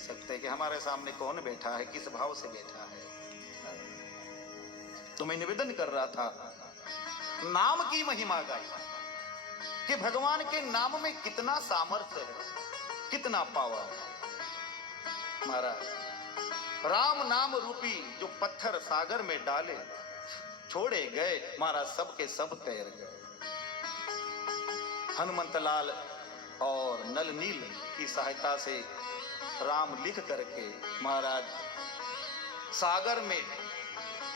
सकते कि हमारे सामने कौन बैठा है, किस भाव से बैठा है। तो मैं निवेदन कर रहा था, नाम की महिमा गाई कि भगवान के नाम में कितना सामर्थ्य है, कितना पावर है। महाराज, राम नाम रूपी जो पत्थर सागर में डाले छोड़े गए, महाराज सबके सब तैर गए। हनुमंत लाल और नल नील की सहायता से राम लिख करके महाराज सागर में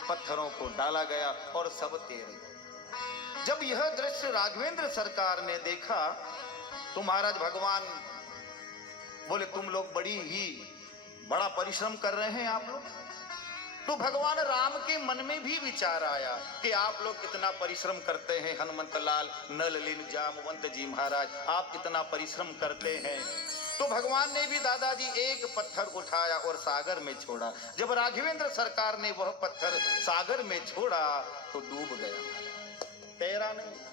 पत्थरों को डाला गया और सब तैर गए। जब यह दृश्य राघवेंद्र सरकार ने देखा तो महाराज भगवान बोले, तुम लोग बड़ा परिश्रम कर रहे हैं आप लोग। तो भगवान राम के मन में भी विचार आया कि आप लोग कितना परिश्रम करते हैं, हनुमंत लाल, नल लीन, जामवंत जी महाराज, आप कितना परिश्रम करते हैं। तो भगवान ने भी दादाजी एक पत्थर उठाया और सागर में छोड़ा। जब राघवेंद्र सरकार ने वह पत्थर सागर में छोड़ा तो डूब गया, तैरा नहीं।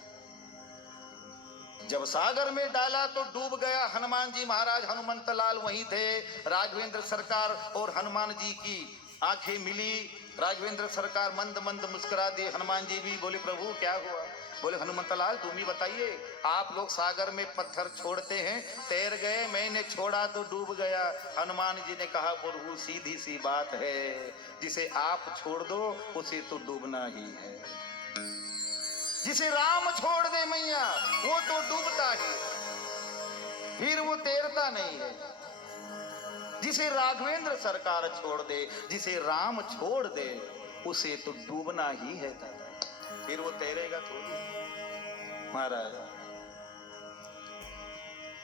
जब सागर में डाला तो डूब गया। हनुमान जी महाराज, हनुमंत लाल वहीं थे। राघवेंद्र सरकार और हनुमान जी की आंखें मिली। राघवेंद्र सरकार मंद मंद मुस्कुरा दिए। हनुमान जी भी बोले, प्रभु क्या हुआ? बोले, हनुमंत लाल तुम ही बताइए, आप लोग सागर में पत्थर छोड़ते हैं, तैर गए, मैंने छोड़ा तो डूब गया। हनुमान जी ने कहा, प्रभु सीधी सी बात है, जिसे आप छोड़ दो उसे तो डूबना ही है। जिसे राम छोड़ दे मैया वो तो डूबता ही, फिर वो तैरता नहीं है। जिसे राघवेंद्र सरकार छोड़ दे, जिसे राम छोड़ दे, उसे तो डूबना ही है दादा, फिर वो तैरेगा थोड़ी। महाराज,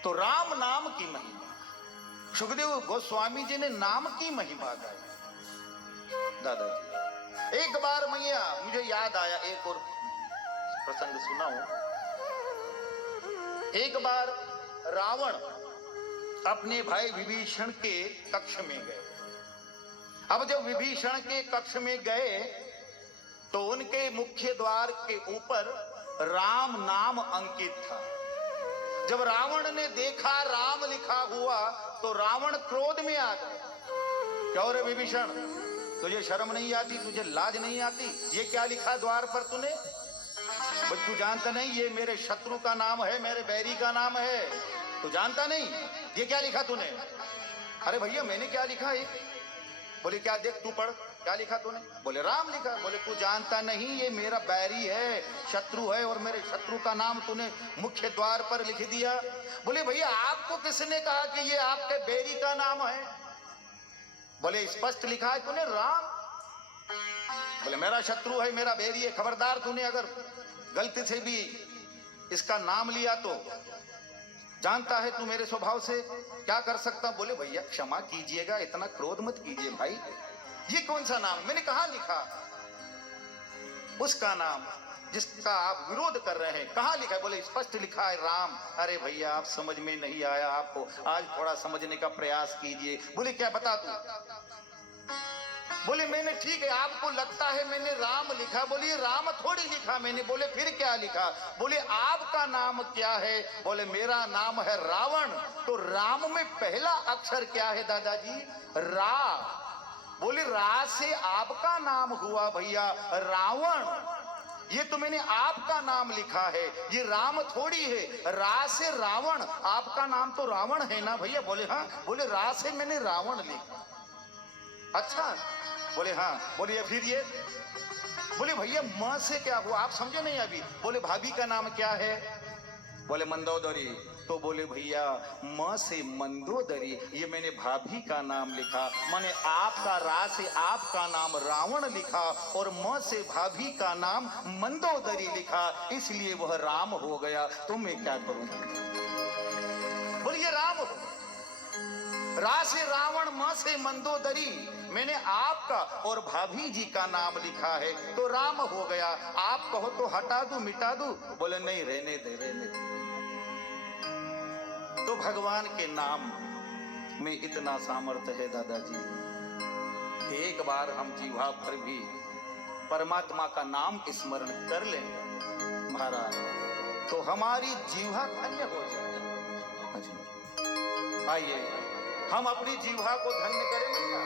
तो राम नाम की महिमा, सुखदेव गोस्वामी जी ने नाम की महिमा गाई। दादाजी, एक बार मैया मुझे याद आया, एक और प्रसंग सुनाऊं। एक बार रावण अपने भाई विभीषण के कक्ष में गए। अब जब विभीषण के कक्ष में गए तो उनके मुख्य द्वार के ऊपर राम नाम अंकित था। जब रावण ने देखा राम लिखा हुआ तो रावण क्रोध में आ गया। क्यों रे विभीषण, तुझे शर्म नहीं आती, तुझे लाज नहीं आती? ये क्या लिखा द्वार पर तूने? तू जानता नहीं ये मेरे शत्रु का नाम है, मेरे बैरी का नाम है, तू जानता नहीं? ये क्या लिखा तूने? अरे भैया मैंने क्या लिखा है? बोले क्या, देख तू पढ़, क्या लिखा तूने? बोले राम लिखा। बोले तू जानता नहीं ये मेरा बैरी है, शत्रु है, और मेरे शत्रु का नाम तूने मुख्य द्वार पर लिख दिया। बोले भैया आपको किसने कहा कि ये आपके बैरी का नाम है? बोले स्पष्ट लिखा है तूने राम। बोले मेरा शत्रु है, मेरा बैरी है, खबरदार तूने अगर गलती से भी इसका नाम लिया तो जानता है तू मेरे स्वभाव से क्या कर सकता। बोले भैया क्षमा कीजिएगा, इतना क्रोध मत कीजिए भाई, ये कौन सा नाम? मैंने कहां लिखा उसका नाम जिसका आप विरोध कर रहे हैं? कहां लिखा है? बोले स्पष्ट लिखा है राम। अरे भैया आप समझ में नहीं आया आपको, आज थोड़ा समझने का प्रयास कीजिए। बोले क्या, बता तू? बोले मैंने, ठीक है आपको लगता है मैंने राम लिखा। बोले राम थोड़ी लिखा मैंने। बोले फिर क्या लिखा? बोले आपका नाम क्या है? बोले मेरा नाम है रावण। तो राम में पहला अक्षर क्या है दादाजी? रा। बोले रा से आपका नाम हुआ भैया रावण, ये तो मैंने आपका नाम लिखा है, ये राम थोड़ी है। रा से रावण, आपका नाम तो रावण है ना भैया? बोले हाँ। बोले रा से मैंने रावण लिखा। अच्छा, बोले हाँ। बोले फिर ये? बोले भैया मां से क्या हुआ, आप समझे नहीं अभी? बोले भाभी का नाम क्या है? बोले मंदोदरी। तो बोले भैया मां से मंदोदरी, ये मैंने भाभी का नाम लिखा। मैंने आपका रा से आपका नाम रावण लिखा और मां से भाभी का नाम मंदोदरी लिखा, इसलिए वह राम हो गया। तो मैं क्या करूं? बोले ये राम हो। रा से रावण, मां से मंदोदरी, मैंने आपका और भाभी जी का नाम लिखा है तो राम हो गया। आप कहो तो हटा दूं, मिटा दूं? बोले नहीं, रहने दे, रहने दे। तो भगवान के नाम में इतना सामर्थ्य है दादाजी, एक बार हम जीवा पर भी परमात्मा का नाम स्मरण कर लें महाराज, तो हमारी जीवा धन्य हो जाए। आइए हम अपनी जीवा को धन्य करें मैया।